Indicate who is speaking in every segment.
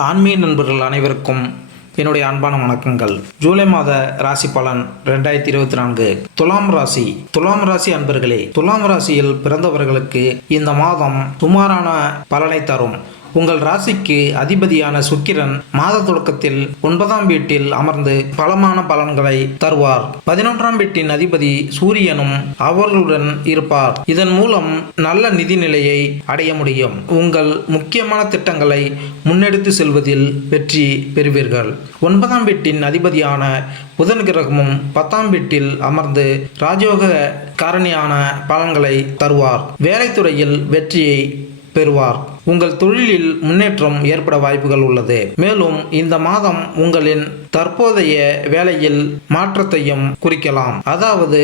Speaker 1: ஆன்மீக நண்பர்கள் அனைவருக்கும் என்னுடைய அன்பான வணக்கங்கள். ஜூலை மாத ராசி பலன் ரெண்டாயிரத்தி இருபத்தி நான்கு. துலாம் ராசி. துலாம் ராசி அன்பர்களே துலாம் ராசியில் பிறந்தவர்களுக்கு இந்த மாதம் சுமாரான பலனை தரும். உங்கள் ராசிக்கு அதிபதியான சுக்கிரன் மாத தொடக்கத்தில் ஒன்பதாம் வீட்டில் அமர்ந்து பலமான பலன்களை தருவார். பதினொன்றாம் வீட்டின் அதிபதி சூரியனும் அவர்களுடன் இருப்பார். இதன் மூலம் நல்ல நிதி நிலையை அடைய முடியும். உங்கள் முக்கியமான திட்டங்களை முன்னெடுத்து செல்வதில் வெற்றி பெறுவீர்கள். ஒன்பதாம் வீட்டின் அதிபதியான புதன் கிரகமும் பத்தாம் வீட்டில் அமர்ந்து ராஜயோக காரணியான பலன்களை தருவார். வேலைத்துறையில் வெற்றியை பெறுவார். உங்கள் தொழிலில் முன்னேற்றம் ஏற்பட வாய்ப்புகள் உள்ளது. மேலும் இந்த மாதம் உங்களின் தற்போதைய வேலையில் மாற்றத்தையும் குறிக்கலாம். அதாவது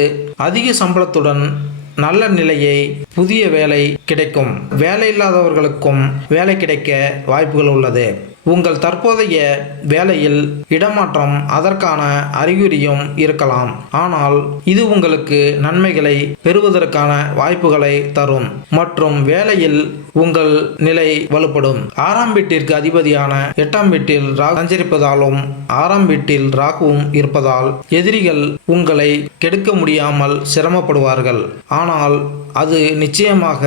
Speaker 1: அதிக சம்பளத்துடன் நல்ல நிலையை புதிய வேலை கிடைக்கும். வேலை இல்லாதவர்களுக்கும் வேலை கிடைக்க வாய்ப்புகள் உள்ளது. உங்கள் தற்போதைய வேலையில் இடமாற்றம் அதற்கான அறிகுறியும் இருக்கலாம். ஆனால் இது உங்களுக்கு நன்மைகளை பெறுவதற்கான வாய்ப்புகளை தரும் மற்றும் வேலையில் உங்கள் நிலை வலுப்படும். ஆறாம் வீட்டிற்கு அதிபதியான எட்டாம் வீட்டில் ராகு சஞ்சரிப்பதாலும் ஆறாம் வீட்டில் ராகுவும் இருப்பதால் எதிரிகள் உங்களை கெடுக்க முடியாமல் சிரமப்படுவார்கள். ஆனால் அது நிச்சயமாக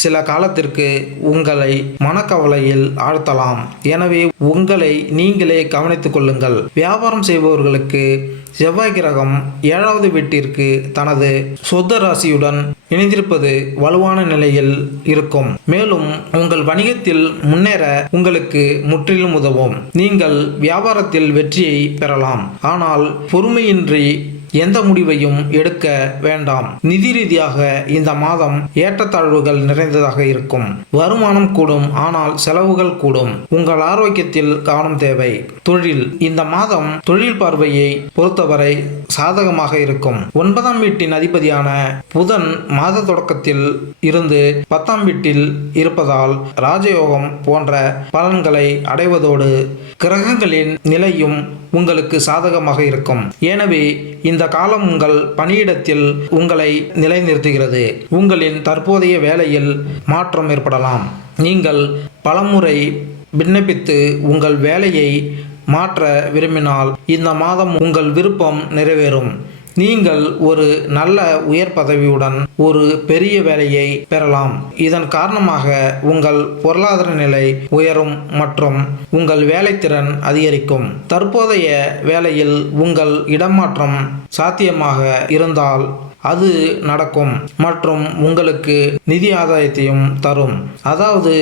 Speaker 1: சில காலத்திற்கு உங்களை மனக்கவலையில் ஆழ்த்தலாம். எனவே உங்களை நீங்களே கவனித்துக் கொள்ளுங்கள். வியாபாரம் செய்பவர்களுக்கு செவ்வாய் கிரகம் ஏழாவது வீட்டிற்கு தனது சொந்த ராசியுடன் இணைந்திருப்பது வலுவான நிலையில் இருக்கும். மேலும் உங்கள் வணிகத்தில் முன்னேற உங்களுக்கு முற்றிலும் உதவும். நீங்கள் வியாபாரத்தில் வெற்றியை பெறலாம். ஆனால் பொறுமையின்றி எந்த முடிவையும் எடுக்க வேண்டாம். நிதி ரீதியாக இந்த மாதம் ஏற்றத்தாழ்வுகள் நிறைந்ததாக இருக்கும். வருமானம் கூடும் ஆனால் செலவுகள் கூடும். உங்கள் ஆரோக்கியத்தில் கவனம் தேவை. தொழில். இந்த மாதம் தொழில் பார்வையை பொறுத்தவரை சாதகமாக இருக்கும். ஒன்பதாம் வீட்டின் அதிபதியான புதன் மாத தொடக்கத்தில் இருந்து பத்தாம் வீட்டில் இருப்பதால் ராஜயோகம் போன்ற பலன்களை அடைவதோடு கிரகங்களின் நிலையும் உங்களுக்கு சாதகமாக இருக்கும். எனவே இந்த காலம் உங்கள் பணியிடத்தில் உங்களை நிலைநிறுத்துகிறது. உங்களின் தற்போதைய வேலையில் மாற்றம் ஏற்படலாம். நீங்கள் பலமுறை விண்ணப்பித்து உங்கள் வேலையை மாற்ற விரும்பினால் இந்த மாதம் உங்கள் விருப்பம் நிறைவேறும். நீங்கள் ஒரு நல்ல உயர் பதவியுடன் ஒரு பெரிய வேலையை பெறலாம். இதன் காரணமாக உங்கள் பொருளாதார நிலை உயரும் மற்றும் உங்கள் வேலைத்திறன் அதிகரிக்கும். தற்போதைய வேலையில் உங்கள் இடமாற்றம் சாத்தியமாக இருந்தால் அது நடக்கும் மற்றும் உங்களுக்கு நிதி ஆதாயத்தையும் தரும். அதாவது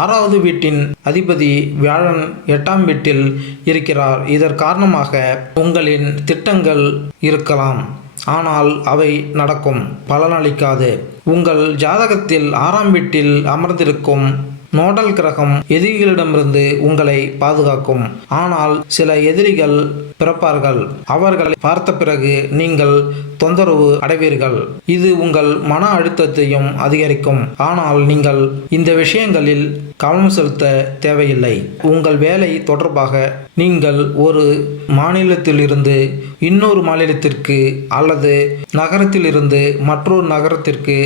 Speaker 1: ஆறாவது வீட்டின் அதிபதி வியாழன் எட்டாம் வீட்டில் இருக்கிறார். இதன் காரணமாக உங்களின் திட்டங்கள் இருக்கலாம். ஆனால் அவை நடக்கும். பலனளிக்காது. உங்கள் ஜாதகத்தில் ஆறாம் வீட்டில் அமர்ந்திருக்கும் நோடல் கிரகம் எதிரிகளிடமிருந்து உங்களை பாதுகாக்கும். ஆனால் சில எதிரிகள் பிறப்பார்கள். அவர்களை பார்த்த பிறகு நீங்கள் தொந்தரவு அடைவீர்கள். இது உங்கள் மன அழுத்தத்தையும் அதிகரிக்கும். ஆனால் நீங்கள் இந்த விஷயங்களில் கவனம் செலுத்த தேவையில்லை. உங்கள் வேலை தொடர்பாக நீங்கள் ஒரு மாநிலத்திலிருந்து இன்னொரு மாநிலத்திற்கு அல்லது நகரத்திலிருந்து மற்றொரு நகரத்திற்கு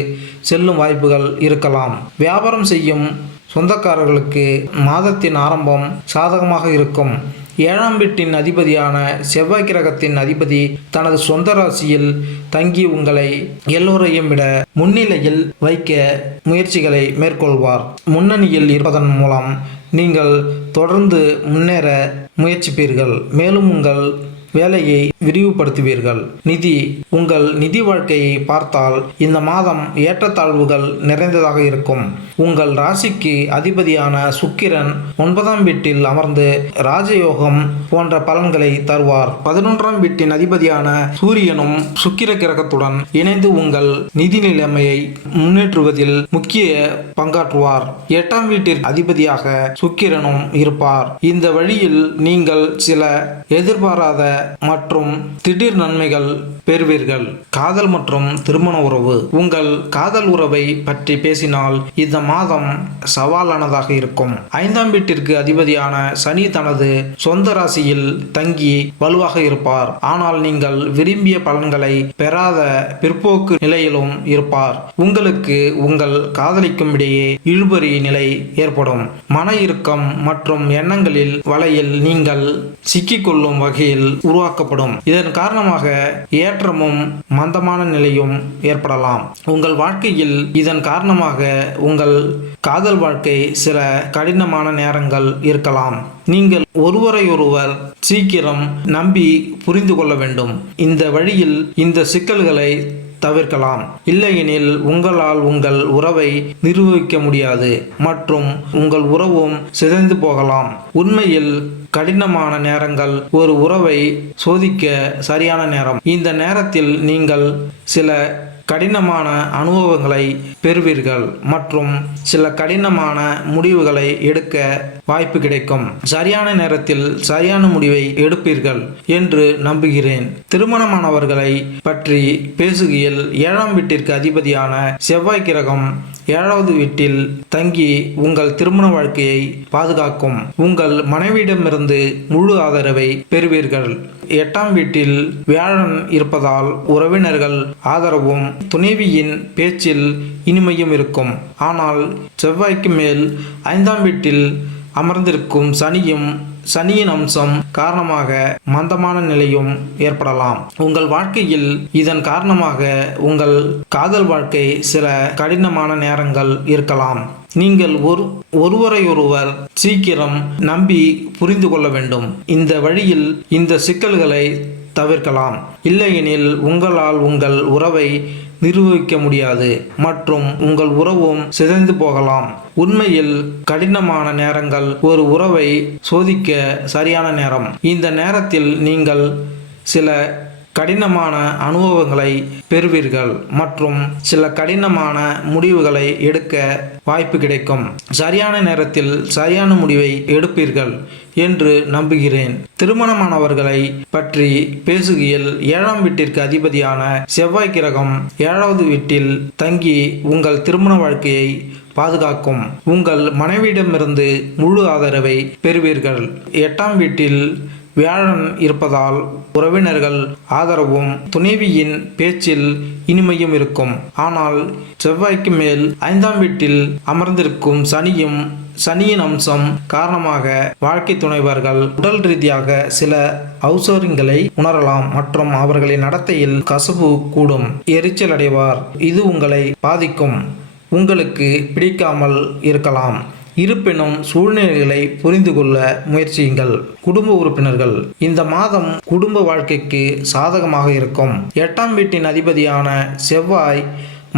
Speaker 1: செல்லும் வாய்ப்புகள் இருக்கலாம். வியாபாரம் செய்யும் சொந்தக்காரர்களுக்கு மாதத்தின் ஆரம்பம் சாதகமாக இருக்கும். ஏழாம் வீட்டின் அதிபதியான செவ்வாய் கிரகத்தின் அதிபதி தனது சொந்த ராசியில் தங்கி உங்களை எல்லோரையும் விட முன்னிலையில் வைக்க முயற்சிகளை மேற்கொள்வார். முன்னணியில் இருப்பதன் மூலம் நீங்கள் தொடர்ந்து முன்னேற முயற்சிப்பீர்கள். மேலும் உங்கள் வேலையை விரிவுபடுத்துவீர்கள். நிதி உங்கள் நிதி வாழ்க்கையை பார்த்தால் இந்த மாதம் ஏற்றத்தாழ்வுகள் நிறைந்ததாக இருக்கும். உங்கள் ராசிக்கு அதிபதியான சுக்கிரன் ஒன்பதாம் வீட்டில் அமர்ந்து ராஜயோகம் போன்ற பலன்களை தருவார். பதினொன்றாம் வீட்டின் அதிபதியான சூரியனும் சுக்கிர கிரகத்துடன் இணைந்து உங்கள் நிதி நிலைமையை முன்னேற்றுவதில் முக்கிய பங்காற்றுவார். எட்டாம் வீட்டிற்கு அதிபதியாக சுக்கிரனும் இருப்பார். இந்த வழியில் நீங்கள் சில எதிர்பாராத மற்றும் திடீர் நன்மைகள் பெறுவீர்கள் காதல் மற்றும் திருமண உறவு. உங்கள் காதல் உறவை பற்றி பேசினால் இந்த மாதம் சவாலானதாக இருக்கும். ஐந்தாம் வீட்டிற்கு அதிபதியான சனி தனது சொந்த ராசியில் தங்கி வலுவாக இருப்பார். ஆனால் நீங்கள் விரும்பிய பலன்களை பெறாத பிற்போக்கு நிலையிலும் இருப்பார். உங்களுக்கு உங்கள் காதலிக்கும் இடையே இழுபறி நிலை ஏற்படும். மன இறுக்கம் மற்றும் எண்ணங்களில் வலையில் நீங்கள் சிக்கிக்கொள்ளும் வகையில் உருவாக்கப்படும். இதன் காரணமாக ஏற்றமும் மந்தமான நிலையும் ஏற்படலாம். உங்கள் வாழ்க்கையில் இதன் காரணமாக உங்கள் காதல் வாழ்க்கை சில கடினமான நேரங்கள் இருக்கலாம். நீங்கள் ஒருவரையொருவர் சீக்கிரம் நம்பி புரிந்து கொள்ள வேண்டும். இந்த வழியில் இந்த சிக்கல்களை தவிர்க்கலாம். இல்லையெனில் உங்களால் உங்கள் உறவை நிர்வகிக்க முடியாது. மற்றும் உங்கள் உறவும் சிதைந்து போகலாம். உண்மையில் கடினமான நேரங்கள் ஒரு உறவை சோதிக்க சரியான நேரம். இந்த நேரத்தில் நீங்கள் சில கடினமான அனுபவங்களை பெறுவீர்கள் மற்றும் சில கடினமான முடிவுகளை எடுக்க வாய்ப்பு கிடைக்கும். சரியான நேரத்தில் சரியான முடிவை எடுப்பீர்கள் என்று நம்புகிறேன். திருமணமானவர்களை பற்றி பேசுகையில் ஏழாம் வீட்டிற்கு அதிபதியான செவ்வாய் கிரகம் ஏழாவது வீட்டில் தங்கி உங்கள் திருமண வாழ்க்கையை பாதுகாக்கும். உங்கள் மனைவியிடமிருந்து முழு ஆதரவை பெறுவீர்கள். எட்டாம் வீட்டில் வியாழன் இருப்பதால் உறவினர்கள் ஆதரவும் துணைவியின் பேச்சில் இனிமையும் இருக்கும். ஆனால் செவ்வாய்க்கு மேல் ஐந்தாம் வீட்டில் அமர்ந்திருக்கும் சனியும் சனியின் அம்சம் காரணமாக மந்தமான நிலையும் ஏற்படலாம். உங்கள் வாழ்க்கையில் இதன் காரணமாக உங்கள் காதல் வாழ்க்கை சில கடினமான நேரங்கள் இருக்கலாம். நீங்கள் ஒரு ஒருவரையொருவர் சீக்கிரம் நம்பி புரிந்து கொள்ள வேண்டும். இந்த வழியில் இந்த சிக்கல்களை தவிர்க்கலாம். இல்லையெனில் உங்களால் உங்கள் உறவை நிர்வகிக்க முடியாது மற்றும் உங்கள் உறவும் சிதைந்து போகலாம். உண்மையில் கடினமான நேரங்கள் ஒரு உறவை சோதிக்க சரியான நேரம். இந்த நேரத்தில் நீங்கள் சில கடினமான அனுபவங்களை பெறுவீர்கள் மற்றும் சில கடினமான முடிவுகளை எடுக்க வாய்ப்பு கிடைக்கும். சரியான நேரத்தில் சரியான முடிவை எடுப்பீர்கள் என்று நம்புகிறேன். திருமணமானவர்களை பற்றி பேசுகையில் ஏழாம் வீட்டிற்கு அதிபதியான செவ்வாய் கிரகம் ஏழாவது வீட்டில் தங்கி உங்கள் திருமண வாழ்க்கையை பாதுகாக்கும். உங்கள் மனைவியிடமிருந்து முழு ஆதரவை பெறுவீர்கள். எட்டாம் வீட்டில் வியாழன் இருப்பதால் உறவினர்கள் ஆதரவும் துணைவியின் பேச்சில் இனிமையும் இருக்கும். ஆனால் செவ்வாய்க்கு மேல் ஐந்தாம் வீட்டில் அமர்ந்திருக்கும் சனியும் சனியின் அம்சம் காரணமாக வாழ்க்கை துணைவர்கள் உடல் ரீதியாக சில அவசரங்களை உணரலாம் மற்றும் அவர்களின் நடத்தையில் கசப்பு கூடும். எரிச்சல் அடைவார். இது உங்களை பாதிக்கும். உங்களுக்கு பிடிக்காமல் இருக்கலாம். இருப்பினும் சூழ்நிலைகளை புரிந்து கொள்ள முயற்சியுங்கள். குடும்ப உறுப்பினர்கள் இந்த மாதம் குடும்ப வாழ்க்கைக்கு சாதகமாக இருக்கும். எட்டாம் வீட்டின் அதிபதியான செவ்வாய்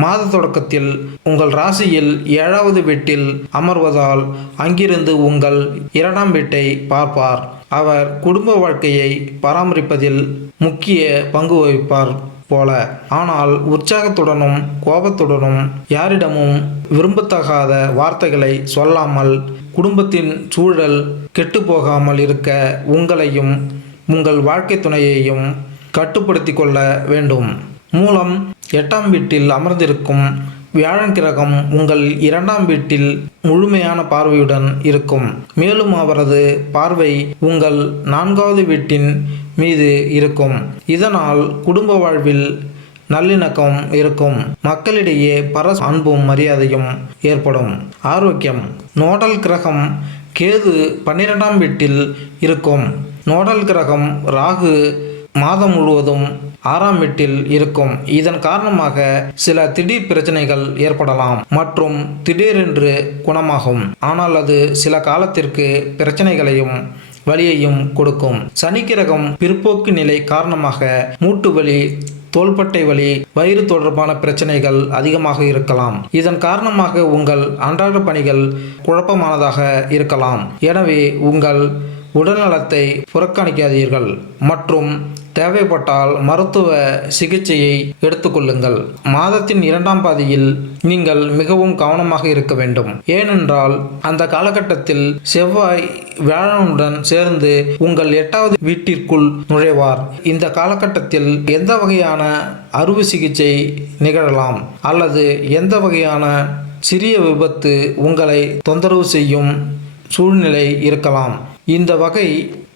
Speaker 1: மாத தொடக்கத்தில் உங்கள் ராசியில் ஏழாவது வீட்டில் அமர்வதால் அங்கிருந்து உங்கள் இரண்டாம் வீட்டை பார்ப்பார். அவர் குடும்ப வாழ்க்கையை பராமரிப்பதில் முக்கிய பங்கு வகிப்பார். போல. ஆனால் உற்சாகத்துடனும் கோபத்துடனும் யாரிடமும் விரும்பத்தகாத வார்த்தைகளை சொல்லாமல் குடும்பத்தின் சூழல் கெட்டுப்போகாமல் இருக்க உங்களையும் உங்கள் வாழ்க்கை துணையையும் கட்டுப்படுத்தி கொள்ள வேண்டும். மூலம் எட்டாம் வீட்டில் அமர்ந்திருக்கும் வியாழன் கிரகம் உங்கள் இரண்டாம் வீட்டில் முழுமையான பார்வையுடன் இருக்கும். மேலும் அவரது பார்வை உங்கள் நான்காவது வீட்டின் மீது இருக்கும். இதனால் குடும்ப வாழ்வில் நல்லிணக்கம் இருக்கும். மக்களிடையே பரஸ் அன்பும் மரியாதையும் ஏற்படும். ஆரோக்கியம். நோடல் கிரகம் கேது பன்னிரெண்டாம் வீட்டில் இருக்கும். நோடல் கிரகம் ராகு மாதம் முழுவதும் ஆறாம் வீட்டில் இருக்கும். இதன் காரணமாக சில திடீர் பிரச்சனைகள் ஏற்படலாம் மற்றும் திடீரென்று குணமாகும். ஆனால் அது சில காலத்திற்கு பிரச்சனைகளையும் வலியையும் கொடுக்கும். சனிக்கிரகம் பிற்போக்கு நிலை காரணமாக மூட்டு வலி தோள்பட்டை வலி வயிறு தொடர்பான பிரச்சனைகள் அதிகமாக இருக்கலாம். இதன் காரணமாக உங்கள் அன்றாட பணிகள் குழப்பமானதாக இருக்கலாம். எனவே உங்கள் உடல்நலத்தை புறக்கணிக்காதீர்கள் மற்றும் தேவைப்பட்டால் மருத்துவ சிகிச்சையை எடுத்துக்கொள்ளுங்கள். மாதத்தின் இரண்டாம் பாதியில் நீங்கள் மிகவும் கவனமாக இருக்க வேண்டும். ஏனென்றால் அந்த காலகட்டத்தில் செவ்வாய் வியாழனுடன் சேர்ந்து உங்கள் எட்டாவது வீட்டிற்குள் நுழைவார். இந்த காலகட்டத்தில் எந்த வகையான அறுவை சிகிச்சை நிகழலாம்? அல்லது எந்த வகையான சிறிய விபத்து உங்களை தொந்தரவு செய்யும் சூழ்நிலை இருக்கலாம்? இந்த வகை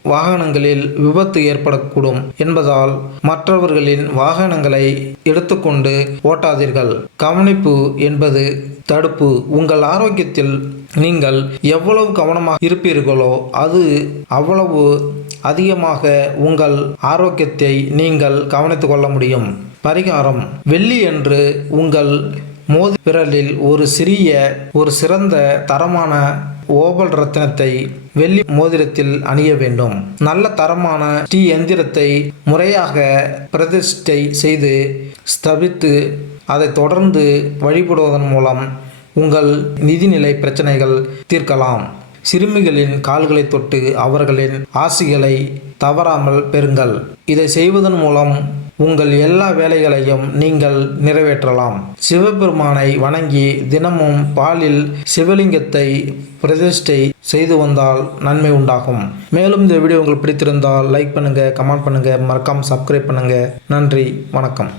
Speaker 1: வாகனங்களில் விபத்து ஏற்படக்கூடும் என்பதால் மற்றவர்களின் வாகனங்களை எடுத்துக்கொண்டு ஓட்டாதீர்கள். கவனிப்பு என்பது தடுப்பு. உங்கள் ஆரோக்கியத்தில் நீங்கள் எவ்வளவு கவனமாக இருப்பீர்களோ அது அவ்வளவு அதிகமாக உங்கள் ஆரோக்கியத்தை நீங்கள் கவனித்துக் கொள்ள முடியும். பரிகாரம். வெள்ளி என்று உங்கள் மோதி விரலில் ஒரு சிறிய ஒரு சிறந்த தரமான ஓவல் ரத்தினத்தை வெள்ளி மோதிரத்தில் அணிய வேண்டும். நல்ல தரமான டீ எந்திரத்தை முறையாக பிரதிஷ்டை செய்து ஸ்தபித்து அதை தொடர்ந்து வழிபடுவதன் மூலம் உங்கள் நிதிநிலை பிரச்சனைகள் தீர்க்கலாம். சிறுமிகளின் கால்களை தொட்டு அவர்களின் ஆசிகளை தவறாமல் பெறுங்கள். இதை செய்வதன் மூலம் உங்கள் எல்லா வேலைகளையும் நீங்கள் நிறைவேற்றலாம். சிவபெருமானை வணங்கி தினமும் பாலில் சிவலிங்கத்தை பிரதிஷ்டை செய்து வந்தால் நன்மை உண்டாகும். மேலும் இந்த வீடியோ உங்களுக்கு பிடித்திருந்தால் லைக் பண்ணுங்கள் கமெண்ட் பண்ணுங்கள் மறக்காமல் சப்ஸ்கிரைப் பண்ணுங்கள் நன்றி வணக்கம்.